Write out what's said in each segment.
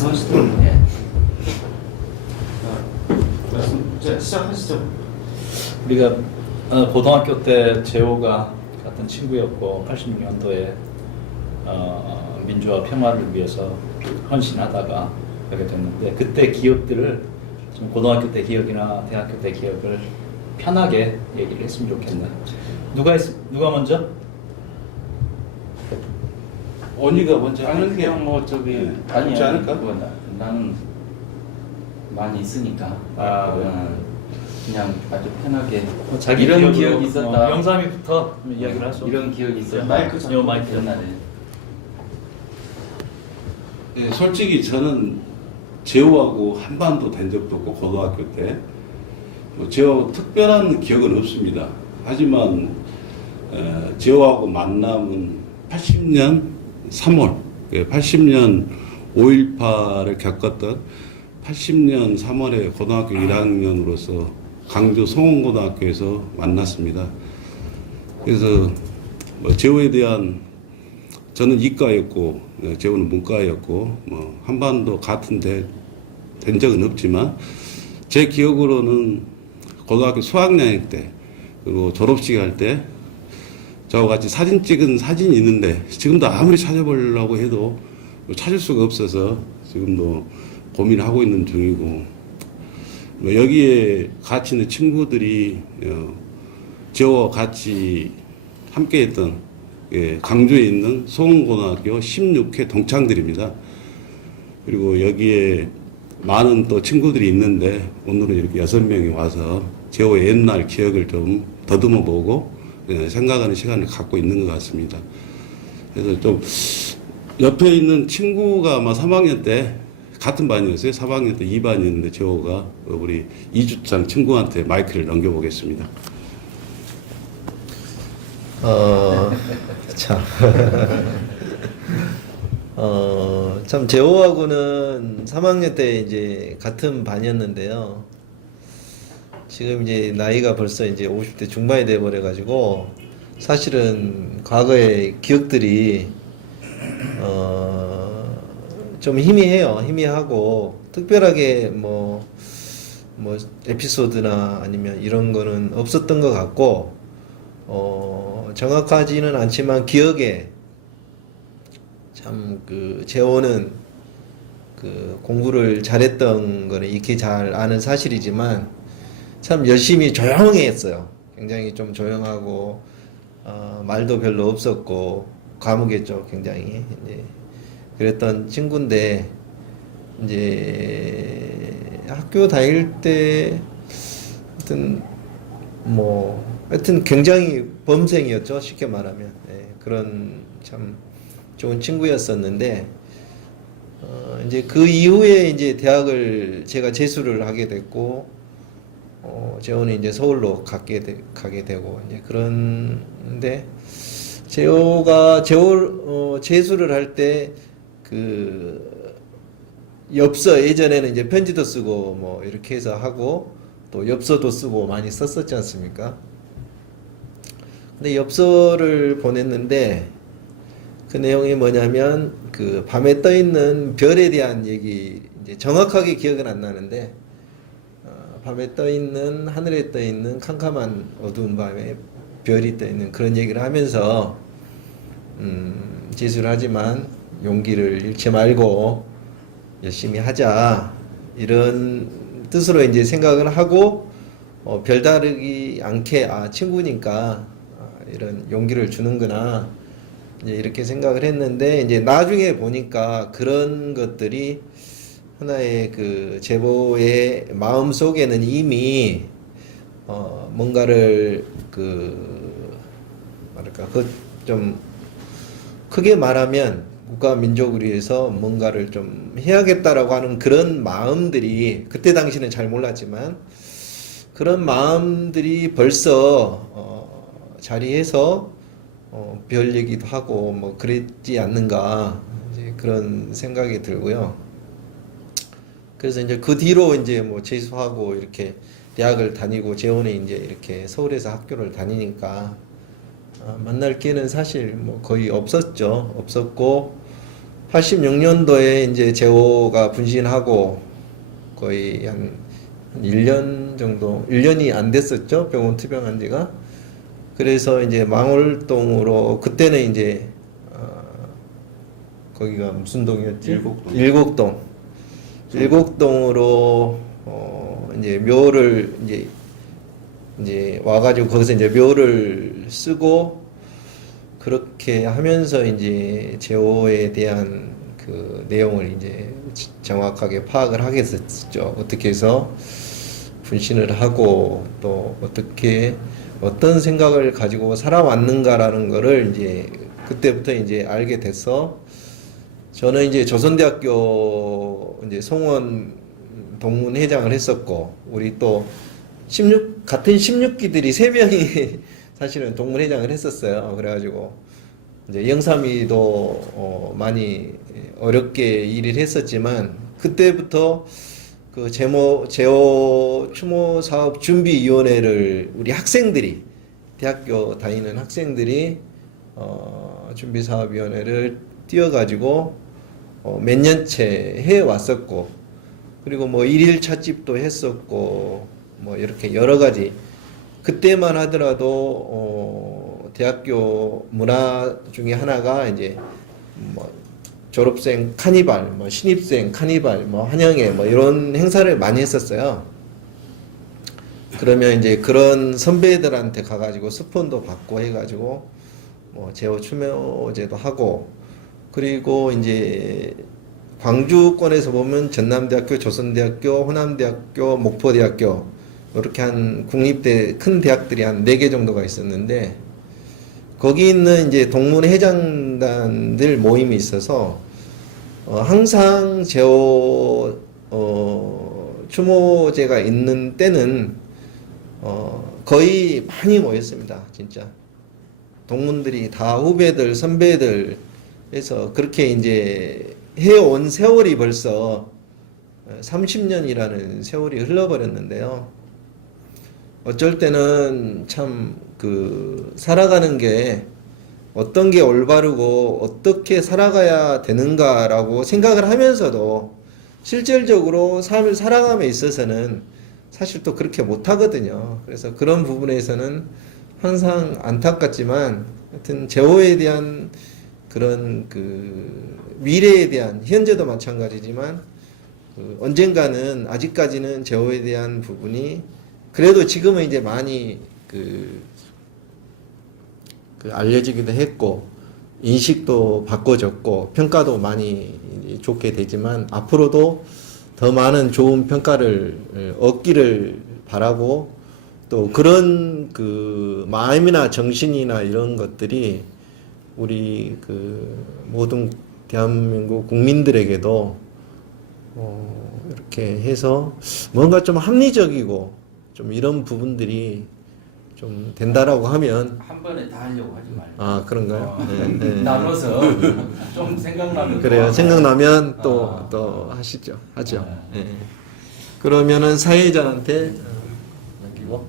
말씀하시던 예. 시작하시죠. 우리가 고등학교 때 재호가 같은 친구였고 86년도에 민주화 평화를 위해서 헌신하다가 하게 됐는데, 그때 기억들을 좀 고등학교 때 기억이나 대학교 때 기억을 편하게 얘기를 했으면 좋겠네. 누가 먼저? 언니가 먼저 아니 하는 게 그냥 뭐 저기 네, 아니 좋지 않을까? 나는 많이 있으니까 그냥 아주 편하게 자기 이런 기억으로, 기억이 있었다. 영삼이부터 이야기를 하죠. 이런 기억이 있었다. 마이크 요 마이크. 옛날에 예, 솔직히 저는 재호하고 한반도 된 적도 없고 고등학교 때 재호 특별한 기억은 없습니다. 하지만 재호하고 만남은 80년 3월 80년 5.18을 겪었던 80년 3월에 고등학교 1학년으로서 강주 송원고등학교에서 만났습니다. 그래서 재호에 대한, 저는 이과였고 재호는 문과였고 한반도 같은데 된 적은 없지만 제 기억으로는 고등학교 수학여행 때 그리고 졸업식 할 때 저와 같이 사진 찍은 사진이 있는데, 지금도 아무리 찾아보려고 해도 찾을 수가 없어서 지금도 고민을 하고 있는 중이고, 여기에 같이 있는 친구들이 저와 같이 함께했던 강주에 있는 송원고등학교 16회 동창들입니다. 그리고 여기에 많은 또 친구들이 있는데 오늘은 이렇게 6명이 와서 재호의 옛날 기억을 좀 더듬어 보고 생각하는 시간을 갖고 있는 것 같습니다. 그래서 좀 옆에 있는 친구가 아마 3학년 때 같은 반이었어요. 3학년 때 2반이었는데 재호가 우리 이주창 친구한테 마이크를 넘겨보겠습니다. 참. 참, 재호하고는 3학년 때 이제 같은 반이었는데요. 지금 이제 나이가 벌써 이제 50대 중반이 돼버려가지고, 사실은 과거의 기억들이, 좀 희미해요. 희미하고, 특별하게 에피소드나 아니면 이런 거는 없었던 것 같고, 정확하지는 않지만 기억에 참 재호는 공부를 잘했던 거는 익히 잘 아는 사실이지만 참 열심히 조용했어요. 굉장히 좀 조용하고 말도 별로 없었고 과묵했죠. 굉장히 이제 그랬던 친구인데, 이제 학교 다닐 때 하여튼 굉장히 범생이었죠. 쉽게 말하면. 그런 참 좋은 친구였었는데, 이제 그 이후에 이제 대학을 제가 재수를 하게 됐고, 재호는 이제 서울로 가게 되고, 이제 그런데, 재호가 재수를 할 때, 엽서, 예전에는 이제 편지도 쓰고, 이렇게 해서 하고, 또 엽서도 쓰고 많이 썼었지 않습니까? 근데 엽서를 보냈는데, 그 내용이 뭐냐면 밤에 떠 있는 별에 대한 얘기, 이제 정확하게 기억은 안 나는데 밤에 떠 있는, 하늘에 떠 있는 캄캄한 어두운 밤에 별이 떠 있는 그런 얘기를 하면서 재수를 하지만 용기를 잃지 말고 열심히 하자, 이런 뜻으로 이제 생각을 하고 별다르지 않게 친구니까 이런 용기를 주는구나, 이제 이렇게 생각을 했는데, 이제 나중에 보니까 그런 것들이 하나의 재호의 마음 속에는 이미 뭔가를 좀 크게 말하면 국가 민족을 위해서 뭔가를 좀 해야겠다라고 하는 그런 마음들이, 그때 당시는 잘 몰랐지만 그런 마음들이 벌써 자리해서 별 얘기도 하고 그랬지 않는가, 이제 그런 생각이 들고요. 그래서 이제 그 뒤로 이제 재수하고 이렇게 대학을 다니고, 재호는 이제 이렇게 서울에서 학교를 다니니까 만날 기회는 사실 거의 없었죠. 없었고, 86년도에 이제 제호가 분신하고 거의 한 1년 정도, 1년이 안 됐었죠. 병원 투병한 지가. 그래서 이제 망월동으로, 그때는 이제, 거기가 무슨 동이었지? 일곡동. 일곡동. 일곡동으로, 이제 묘를 이제 와가지고 거기서 이제 묘를 쓰고, 그렇게 하면서 이제 제호에 대한 그 내용을 이제 정확하게 파악을 하게 됐었죠. 어떻게 해서 분신을 하고 또 어떻게 어떤 생각을 가지고 살아왔는가라는 거를 이제 그때부터 이제 알게 돼서 저는 이제 조선대학교 이제 송원 동문회장을 했었고 우리 또 같은 16기들이 3명이 사실은 동문회장을 했었어요. 그래가지고 이제 영삼이도 많이 어렵게 일을 했었지만 그때부터 그 제호 추모 사업 준비위원회를 우리 학생들이 대학교 다니는 학생들이 준비 사업위원회를 띄워가지고 몇 년째 해 왔었고 그리고 뭐 일일 찻집도 했었고 뭐 이렇게 여러 가지 그때만 하더라도 대학교 문화 중에 하나가 이제 뭐 졸업생 카니발, 뭐 신입생 카니발, 뭐 환영회 뭐 이런 행사를 많이 했었어요. 그러면 이제 그런 선배들한테 가가지고 스폰도 받고 해가지고 뭐 제호 추모제도 하고 그리고 이제 광주권에서 보면 전남대학교, 조선대학교, 호남대학교, 목포대학교 이렇게 한 국립대 큰 대학들이 한 4개 정도가 있었는데 거기 있는 이제 동문회장단들 모임이 있어서 항상 제호 추모제가 있는 때는 거의 많이 모였습니다. 진짜 동문들이 다 후배들 선배들 해서 그렇게 이제 해온 세월이 벌써 30년이라는 세월이 흘러버렸는데요. 어쩔 때는 참 그 살아가는 게 어떤 게 올바르고 어떻게 살아가야 되는가라고 생각을 하면서도 실질적으로 삶을 살아감에 있어서는 사실 또 그렇게 못하거든요. 그래서 그런 부분에서는 항상 안타깝지만 하여튼 제호에 대한 그런 그 미래에 대한 현재도 마찬가지지만 그 언젠가는 아직까지는 제호에 대한 부분이 그래도 지금은 이제 많이 그 알려지기도 했고 인식도 바꿔졌고 평가도 많이 좋게 되지만 앞으로도 더 많은 좋은 평가를 얻기를 바라고 또 그런 그 마음이나 정신이나 이런 것들이 우리 그 모든 대한민국 국민들에게도 이렇게 해서 뭔가 좀 합리적이고 좀 이런 부분들이 좀 된다라고 하면 한 번에 다 하려고 하지 말고. 아 그런가요? 나눠서 좀 생각나면 그래요. 또 생각나면 또 하시죠. 하죠. 예. 그러면은 사회자한테 넘기고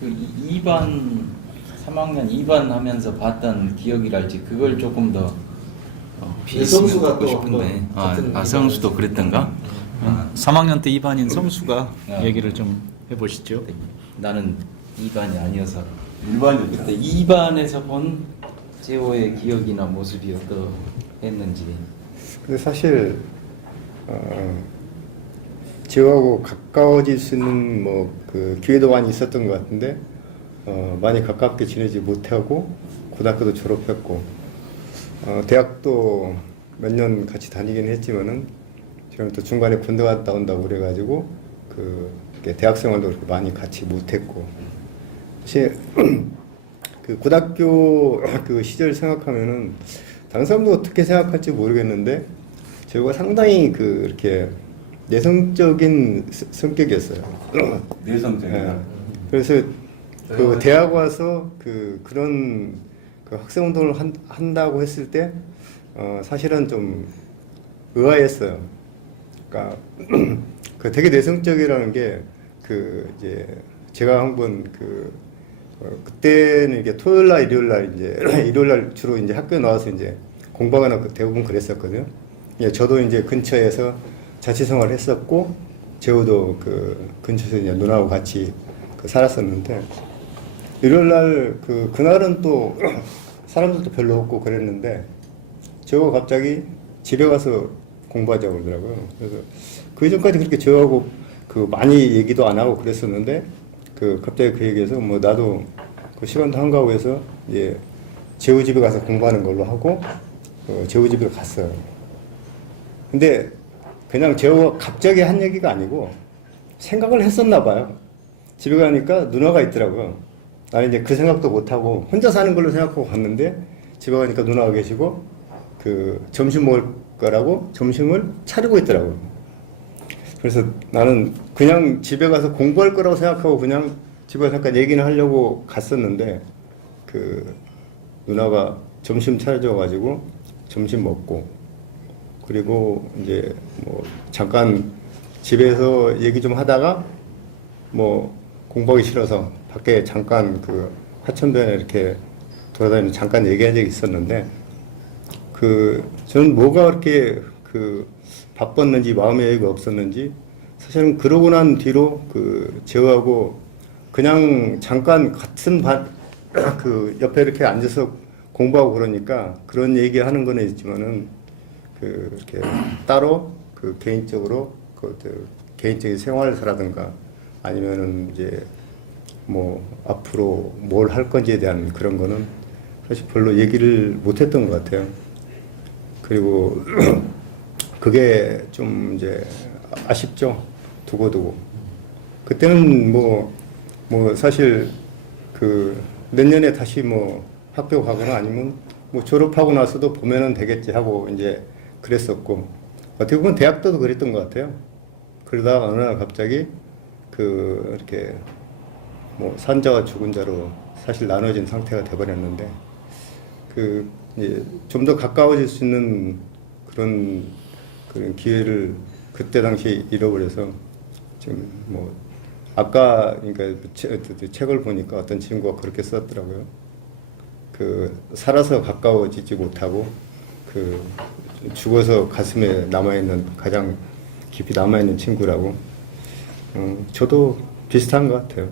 그 2반 3학년 2반 하면서 봤던 기억이랄지 그걸 조금 더 성수가 듣고 또 싶은데 같은 성수도 그랬던가? 3학년 때 2반인 성수가 네. 얘기를 좀 해보시죠. 나는 2반이 아니어서 일반이죠. 그때 2반에서 본 제호의 기억이나 모습이 어떠했는지. 근데 사실 제호하고 가까워질 수 있는 뭐 그 기회도 많이 있었던 것 같은데 많이 가깝게 지내지 못하고 고등학교도 졸업했고 대학도 몇 년 같이 다니긴 했지만은 저는 또 중간에 군대 갔다 온다고 그래가지고 이렇게 대학 생활도 그렇게 많이 같이 못했고 사실 그 고등학교 그 시절 생각하면은 다른 사람도 어떻게 생각할지 모르겠는데 제가 상당히 이렇게 내성적인 성격이었어요. 내성적이다. 예. 그래서 그 대학 와서 그런 그 학생 운동을 한다고 했을 때 사실은 좀 의아했어요. 그러니까 그 되게 내성적이라는 게 이제 제가 한번 그때는 이게 토요일 날 일요일 날 이제 일요일 날 주로 이제 학교에 나와서 이제 공부하거나 대부분 그랬었거든요. 예, 저도 이제 근처에서 자취생활을 했었고 재호도 그 근처에서 이제 누나하고 같이 그 살았었는데 일요일 날 그날은 또 사람들도 별로 없고 그랬는데 재호가 갑자기 집에 가서 공부하자고 그러더라고요. 그래서 그 이전까지 그렇게 저하고 그 많이 얘기도 안 하고 그랬었는데 갑자기 그 얘기해서 뭐 나도 그 시간도 한가하고 해서 이제 재호 집에 가서 공부하는 걸로 하고 재호 집으로 갔어요. 근데 그냥 재호가 갑자기 한 얘기가 아니고 생각을 했었나 봐요. 집에 가니까 누나가 있더라고요. 나는 이제 그 생각도 못 하고 혼자 사는 걸로 생각하고 갔는데 집에 가니까 누나가 계시고 점심 먹을 거라고 점심을 차리고 있더라고요. 그래서 나는 그냥 집에 가서 공부할 거라고 생각하고 그냥 집에 가서 잠깐 얘기는 하려고 갔었는데 누나가 점심 차려줘 가지고 점심 먹고 그리고 이제 뭐 잠깐 집에서 얘기 좀 하다가 뭐 공부하기 싫어서 밖에 잠깐 화천변에 이렇게 돌아다니면서 잠깐 얘기한 적이 있었는데 저는 뭐가 그렇게 바빴는지 마음의 여유가 없었는지 사실은 그러고 난 뒤로 재호하고 그냥 잠깐 같은 옆에 이렇게 앉아서 공부하고 그러니까 그런 얘기하는 거는 있지만은 이렇게 따로 개인적으로 개인적인 생활사라든가 아니면은 이제 뭐 앞으로 뭘 할 건지에 대한 그런 거는 사실 별로 얘기를 못 했던 것 같아요. 그리고 그게 좀 이제 아쉽죠. 두고두고. 그때는 뭐 사실 내년에 다시 뭐 학교 가거나 아니면 뭐 졸업하고 나서도 보면은 되겠지 하고 이제 그랬었고 어떻게 보면 대학 때도 그랬던 것 같아요. 그러다가 어느 날 갑자기 이렇게 뭐 산자와 죽은 자로 사실 나눠진 상태가 돼버렸는데 이제 좀 더 가까워질 수 있는 그런 기회를 그때 당시 잃어버려서 지금 뭐 아까 그러니까 책을 보니까 어떤 친구가 그렇게 썼더라고요. 살아서 가까워지지 못하고 죽어서 가슴에 남아있는 가장 깊이 남아있는 친구라고. 저도 비슷한 것 같아요.